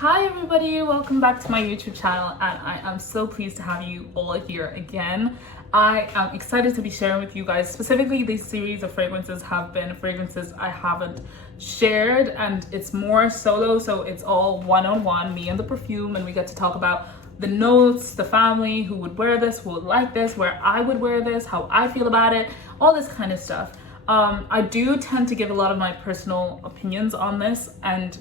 Hi everybody, welcome back to my YouTube channel, and I am so pleased to have you all here again. I am excited to be sharing with you guys. Specifically, this series of fragrances have been fragrances I haven't shared, and it's more solo, so it's all one-on-one, me and the perfume, and we get to talk about the notes, the family, who would wear this, who would like this, where I would wear this, how I feel about it, all this kind of stuff. I do tend to give a lot of my personal opinions on this, and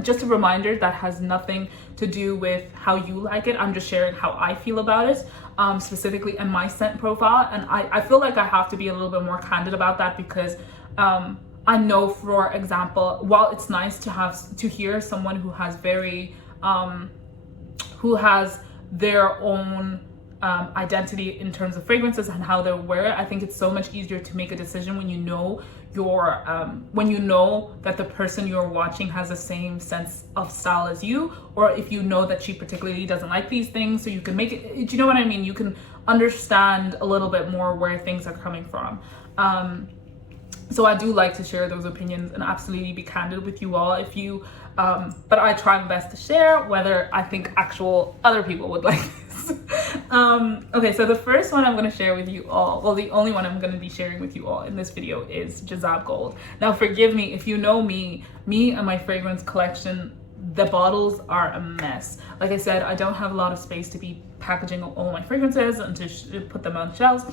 just a reminder, that has nothing to do with how you like it. I'm just sharing how I feel about it, specifically in my scent profile. And I feel like I have to be a little bit more candid about that because I know, for example, while it's nice to hear someone who has their own identity in terms of fragrances and how they wear it, I think it's so much easier to make a decision when you know that the person you're watching has the same sense of style as you, or if you know that she particularly doesn't like these things, so you can make it, do you know what I mean? You can understand a little bit more where things are coming from. So I do like to share those opinions and absolutely be candid with you all. But I try my best to share whether I think actual other people would like this. Okay, so the first one I'm going to share with you all, well, the only one I'm going to be sharing with you all in this video is Jazzab Gold. Now, forgive me if you know me and my fragrance collection, the bottles are a mess. Like I said, I don't have a lot of space to be packaging all my fragrances and to put them on shelves,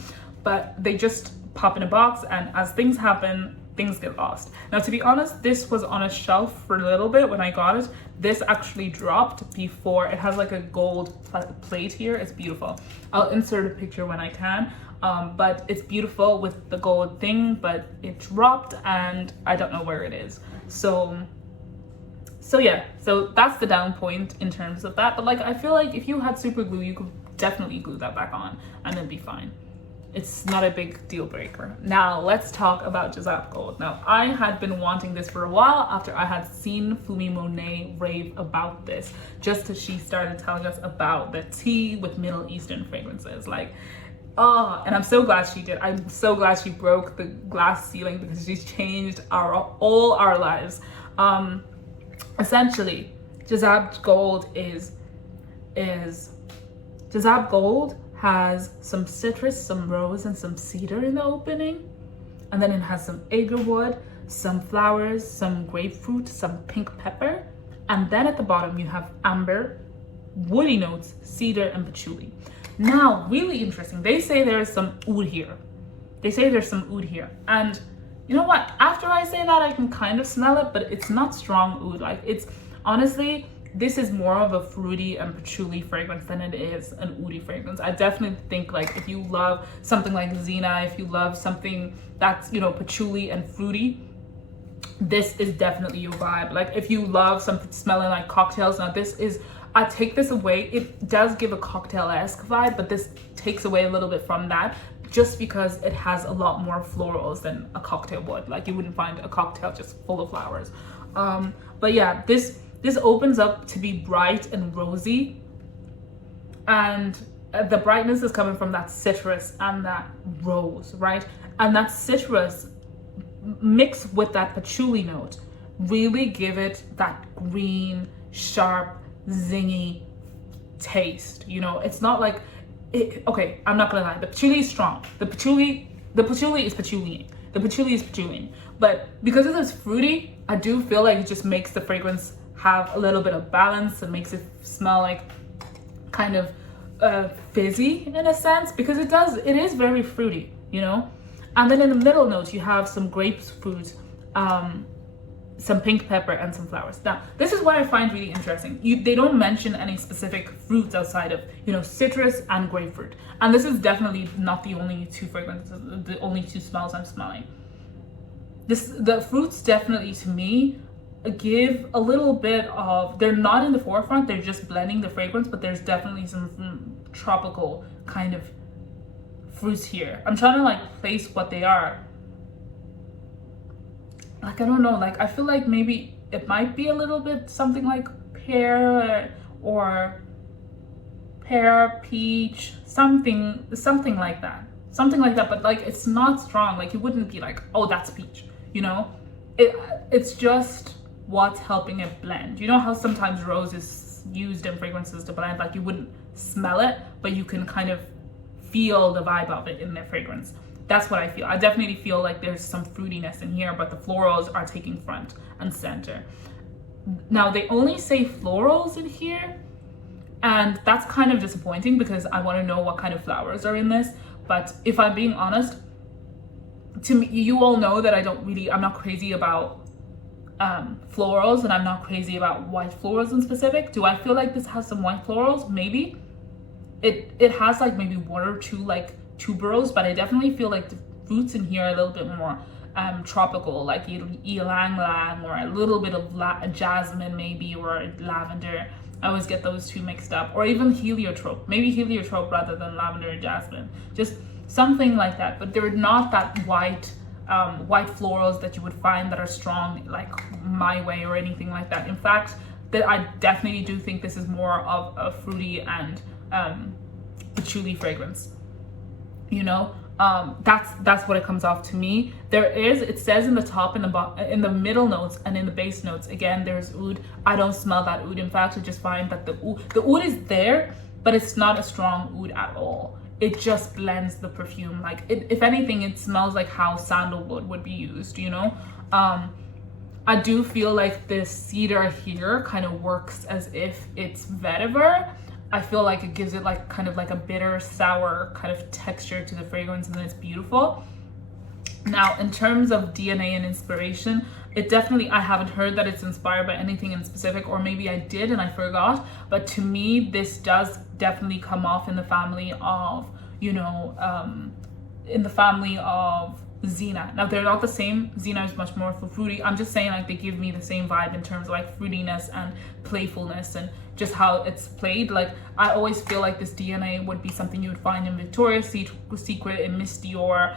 but they just pop in a box, and as things happen, things get lost. Now, to be honest, this was on a shelf for a little bit when I got it. This actually dropped before. It has like a gold plate here. It's beautiful. I'll insert a picture when I can, but it's beautiful with the gold thing, but it dropped and I don't know where it is. So yeah, so that's the down point in terms of that. But like, I feel like if you had super glue, you could definitely glue that back on and it'd be fine. It's not a big deal breaker. Now let's talk about Jazzab Gold. Now, I had been wanting this for a while after I had seen Fumi Monet rave about this, just as she started telling us about the tea with Middle Eastern fragrances. Like, oh, and I'm so glad she did. I'm so glad she broke the glass ceiling because she's changed all our lives. Essentially, Jazzab Gold Jazzab Gold has some citrus, some rose, and some cedar in the opening. And then it has some agarwood, some flowers, some grapefruit, some pink pepper. And then at the bottom, you have amber, woody notes, cedar, and patchouli. Now, really interesting. They say there's some oud here. And you know what? After I say that, I can kind of smell it, but it's not strong oud. Like, it's honestly, this is more of a fruity and patchouli fragrance than it is an oudy fragrance. I definitely think, like, if you love something like Zena, if you love something that's, you know, patchouli and fruity, this is definitely your vibe. Like, if you love something smelling like cocktails, now this is, I take this away. It does give a cocktail-esque vibe, but this takes away a little bit from that, just because it has a lot more florals than a cocktail would. Like, you wouldn't find a cocktail just full of flowers. But yeah, this opens up to be bright and rosy, and the brightness is coming from that citrus and that rose, right? And that citrus mixed with that patchouli note really give it that green, sharp, zingy taste. You know, it's not like it, okay, I'm not gonna lie, the patchouli is strong. The patchouli is patchouliing. But because it is fruity, I do feel like it just makes the fragrance have a little bit of balance and makes it smell like kind of fizzy in a sense, because it is very fruity, you know. And then in the middle notes, you have some grapefruit, some pink pepper, and some flowers. Now, this is what I find really interesting. They don't mention any specific fruits outside of, you know, citrus and grapefruit. And this is definitely not the only two fragrances, the only two smells I'm smelling. The fruits definitely, to me, give a little bit of, they're not in the forefront, they're just blending the fragrance, but there's definitely some tropical kind of fruits here. I'm trying to like place what they are. Like, I don't know, like, I feel like maybe it might be a little bit something like pear or pear, peach, something like that, but like, it's not strong. Like, you wouldn't be like, oh, that's peach, you know. It's just what's helping it blend. You know how sometimes rose is used in fragrances to blend, like you wouldn't smell it, but you can kind of feel the vibe of it in their fragrance. That's what I feel. I definitely feel like there's some fruitiness in here, but the florals are taking front and center. Now they only say florals in here, and that's kind of disappointing because I want to know what kind of flowers are in this. But if I'm being honest, to me, you all know that I'm not crazy about florals, and I'm not crazy about white florals in specific. Do I feel like this has some white florals? Maybe. It has like maybe one or two like tuberose, but I definitely feel like the fruits in here are a little bit more tropical, like ylang ylang, or a little bit of jasmine maybe, or lavender. I always get those two mixed up, or even heliotrope, maybe heliotrope rather than lavender or jasmine, just something like that. But they're not that white florals that you would find that are strong like my way or anything like that. In fact, that I definitely do think this is more of a fruity and patchouli fragrance, you know. That's what it comes off to me. It says in the top, in the middle notes and in the base notes, again, there's oud. I don't smell that oud. In fact, I just find that the oud is there, but it's not a strong oud at all. It just blends the perfume. Like if anything, it smells like how sandalwood would be used, you know. I do feel like this cedar here kind of works as if it's vetiver. I feel like it gives it like kind of like a bitter, sour kind of texture to the fragrance, and then it's beautiful. Now, in terms of DNA and inspiration, I haven't heard that it's inspired by anything in specific, or maybe I did and I forgot. But to me, this does definitely come off in the family of, you know, Zena. Now they're not the same. Zena is much more fruity. I'm just saying like they give me the same vibe in terms of like fruitiness and playfulness and just how it's played. Like I always feel like this DNA would be something you would find in Victoria's Secret, in Miss Dior,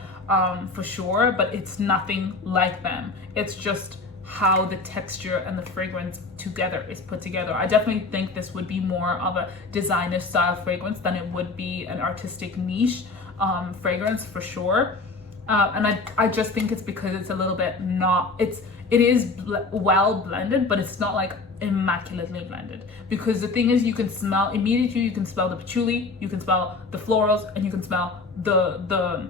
for sure, but it's nothing like them. It's just how the texture and the fragrance together is put together. I definitely think this would be more of a designer style fragrance than it would be an artistic niche fragrance, for sure. And I just think it's because it's a little bit it is well blended, but it's not like immaculately blended. Because the thing is, you can smell the patchouli, you can smell the florals, and you can smell the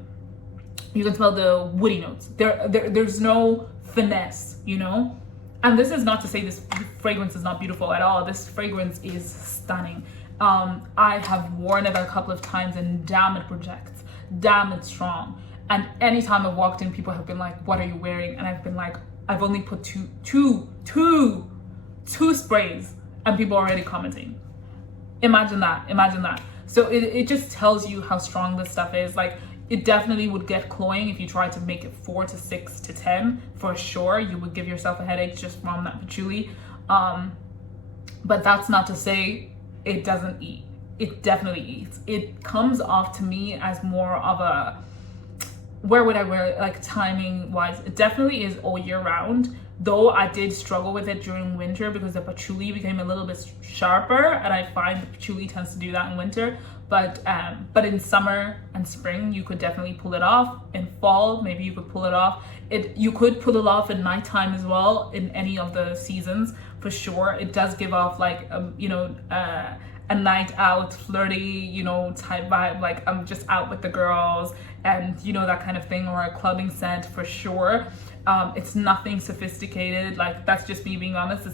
woody notes. There's no finesse, you know. And this is not to say this fragrance is not beautiful at all. This fragrance is stunning. I have worn it a couple of times, and damn, it projects. Damn, it's strong. And anytime I've walked in, people have been like, "What are you wearing?" And I've been like, "I've only put two sprays," and people are already commenting. Imagine that. So it just tells you how strong this stuff is. Like, it definitely would get cloying if you tried to make it 4 to 6 to 10, for sure. You would give yourself a headache just from that patchouli. But that's not to say it doesn't eat. It definitely eats. It comes off to me as more of a, where would I wear it, like timing wise? It definitely is all year round, though I did struggle with it during winter because the patchouli became a little bit sharper, and I find the patchouli tends to do that in winter. But in summer and spring, you could definitely pull it off. In fall, maybe you could pull it off. You could pull it off in nighttime as well, in any of the seasons, for sure. It does give off like a night out, flirty, you know, type vibe, like I'm just out with the girls, and you know, that kind of thing, or a clubbing scent, for sure. It's nothing sophisticated, like that's just me being honest.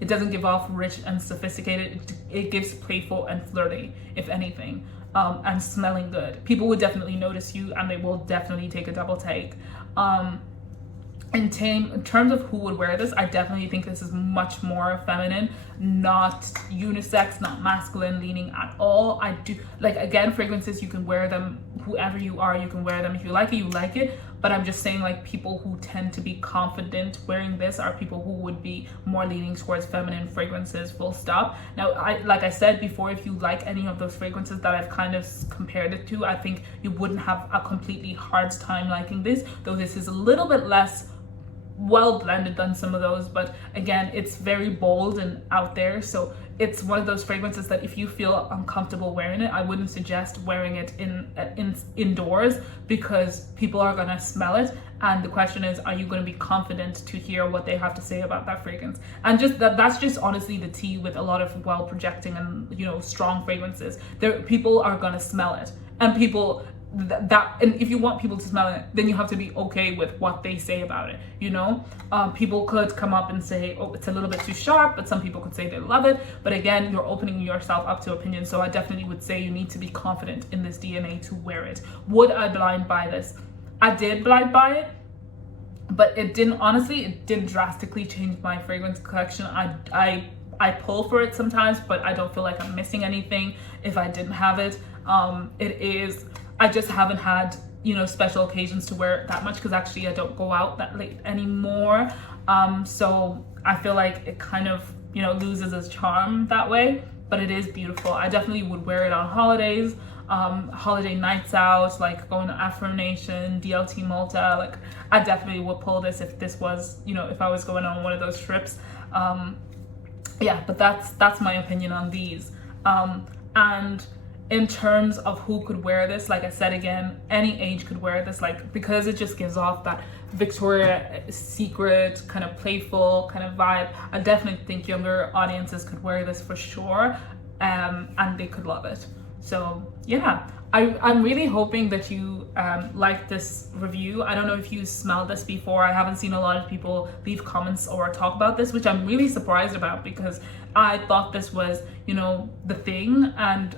It doesn't give off rich and sophisticated. It gives playful and flirty, if anything, and smelling good. People would definitely notice you, and they will definitely take a double take. In terms of who would wear this, I definitely think this is much more feminine, not unisex, not masculine leaning at all. I do, like, again, fragrances, you can wear them, whoever you are, you can wear them. If you like it, you like it. But I'm just saying, like, people who tend to be confident wearing this are people who would be more leaning towards feminine fragrances, full stop. Now, like I said before, if you like any of those fragrances that I've kind of compared it to, I think you wouldn't have a completely hard time liking this, though this is a little bit less well blended than some of those, but again, it's very bold and out there. So it's one of those fragrances that if you feel uncomfortable wearing it, I wouldn't suggest wearing it indoors, because people are gonna smell it. And the question is, are you going to be confident to hear what they have to say about that fragrance? And just that's just honestly the tea with a lot of well projecting and, you know, strong fragrances. People are going to smell it, and people and if you want people to smell it, then you have to be okay with what they say about it, you know. People could come up and say, oh, it's a little bit too sharp, but some people could say they love it. But again, you're opening yourself up to opinion, so I definitely would say you need to be confident in this DNA to wear it. Would I blind buy this? I did blind buy it, but it didn't drastically change my fragrance collection. I pull for it sometimes, but I don't feel like I'm missing anything if I didn't have it. I just haven't had, you know, special occasions to wear it that much, because actually I don't go out that late anymore. So I feel like it kind of, you know, loses its charm that way, but it is beautiful. I definitely would wear it on holidays, holiday nights out, like going to Afro Nation, DLT Malta. Like I definitely would pull this if this was, you know, if I was going on one of those trips. Yeah, but that's my opinion on these. And in terms of who could wear this, like I said, again, any age could wear this, like, because it just gives off that Victoria's Secret kind of playful kind of vibe. I definitely think younger audiences could wear this for sure, and they could love it. So yeah, I'm really hoping that you like this review. I don't know if you smelled this before. I haven't seen a lot of people leave comments or talk about this, which I'm really surprised about, because I thought this was, you know, the thing. And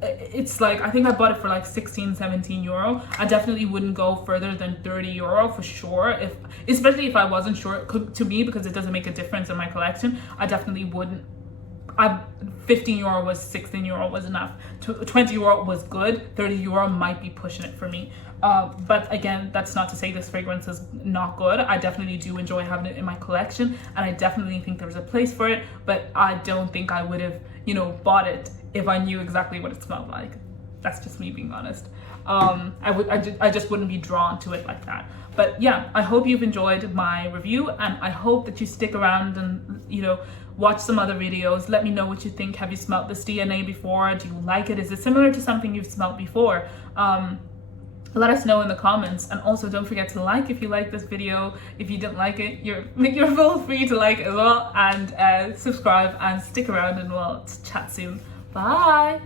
it's like, I think I bought it for like 16-17 euro. I definitely wouldn't go further than 30 euro for sure, especially if I wasn't sure. To me, because it doesn't make a difference in my collection, I definitely wouldn't. 15 euro was 16 euro was enough. 20 euro was good. 30 euro might be pushing it for me. But again, that's not to say this fragrance is not good. I definitely do enjoy having it in my collection, and I definitely think there's a place for it, but I don't think I would have, you know, bought it if I knew exactly what it smelled like. That's just me being honest. I just wouldn't be drawn to it like that. But yeah, I hope you've enjoyed my review, and I hope that you stick around and, you know, watch some other videos. Let me know what you think. Have you smelled this DNA before? Do you like it? Is it similar to something you've smelled before? Let us know in the comments. And also don't forget to like if you like this video. If you didn't like it, you're feel free to like as well, and subscribe and stick around, and we'll chat soon. Bye.